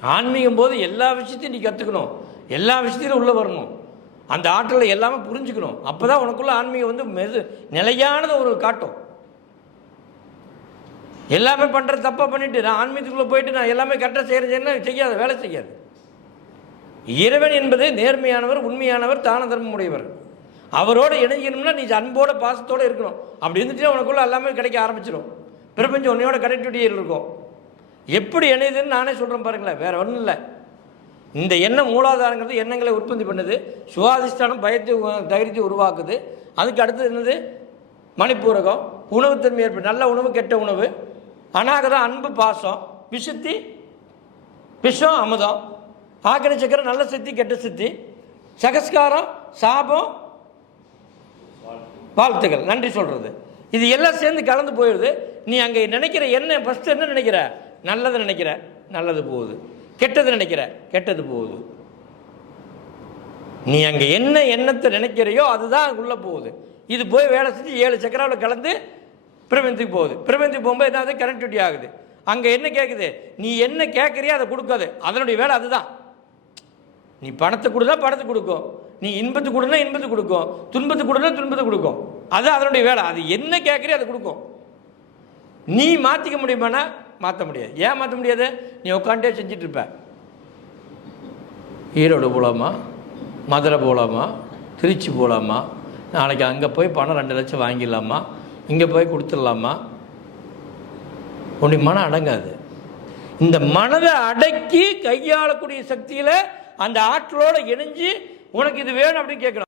ஆன்மீகம் போது எல்லா விஷயத்தையும் நீ கற்றுக்கணும் எல்லா விஷயத்திலும் உள்ளே வரணும். அந்த ஆற்றலை எல்லாமே புரிஞ்சுக்கணும். அப்போ தான் உனக்குள்ள ஆன்மீகம் வந்து மெது நிலையானது ஒரு காட்டும். எல்லாமே பண்ணுற தப்பாக பண்ணிட்டு நான் ஆன்மீகத்துக்குள்ளே போயிட்டு நான் எல்லாமே கரெக்டாக செய்கிறேன்னா செய்யாது வேலை செய்யாது. இறைவன் என்பது நேர்மையானவர் உண்மையானவர் தான தர்மம் உடையவர் அவரோட இணையணும்னா நீ அன்போட பாசத்தோடு இருக்கணும். அப்படி இருந்துட்டு உனக்குள்ளே எல்லாமே கிடைக்க ஆரம்பிச்சிடும் பிரபஞ்சம் உன்னையோட கனெக்டிவிட்டியில் இருக்கும். எப்படி இணையுதுன்னு நானே சொல்கிறேன் பாருங்களேன் வேற ஒன்றும் இல்லை. இந்த எண்ணம் மூலாதாரங்கிறது எண்ணங்களை உற்பத்தி பண்ணுது சுவாதிஷ்டானம் பயத்தை உ- தைரியத்தை உருவாக்குது. அதுக்கு அடுத்தது என்னது? மணிப்பூரகம் உணவுத்தன்மை ஏற்படும் நல்ல உணவு கெட்ட உணவு அநாகதம் அன்பு பாசம் விசுத்தி விஷம் அமுதம் ஆக்கணி சக்கரம் நல்ல சித்தி கெட்ட சித்தி சகஸ்காரம் சாபம் வாழ்த்துக்கள். நன்றி சொல்கிறது இது எல்லாம் சேர்ந்து கலந்து போயிடுது. நீ அங்கே நினைக்கிற என்ன ஃபஸ்ட்டு என்ன நினைக்கிற? நல்லது நினைக்கிற நல்லது போகுது. கெட்டது நினைக்கிற கெட்டது போகுது. நீ அங்கே என்ன எண்ணத்தை நினைக்கிறையோ அதுதான் உள்ளே போகுது. இது போய் வேலை செஞ்சு ஏழு சக்கராவில் கலந்து பிரபஞ்சத்துக்கு போகுது. பிரபஞ்சத்துக்கு போகும்போது என்ன ஆகுது டியூட்டி ஆகுது. அங்கே என்ன கேட்குது நீ என்ன கேட்குறியோ அதை கொடுக்காது. அதனுடைய வேலை அதுதான். நீ பணத்தை கொடுத்தா பணத்தை கொடுக்கும். நீ இன்பத்தை கொடுனா இன்பத்தை கொடுக்கும். துன்பத்தை கொடுனா துன்பத்தை கொடுக்கும். அது அதனுடைய வேலை. அது என்ன கேட்குறியோ அதை கொடுக்கும். நீ மாற்றிக்க முடியுமானா மாற்ற முடியாது. ஏன் மாற்ற முடியாது? நீ உட்காண்டே செஞ்சுட்டு இருப்ப ஈரோடு போகலாமா மதுரை போகலாமா திருச்சி போகலாமா நாளைக்கு அங்கே போய் பணம் ரெண்டு லட்சம் வாங்கிடலாமா? இங்கே போய் கொடுத்துடலாமா? உன்னுடைய மனம் அடங்காது. இந்த மனதை அடக்கி கையாளக்கூடிய சக்தியில் அந்த ஆற்றலோடு இணைஞ்சு உனக்கு இது வேணும் அப்படின்னு கேட்கணும்.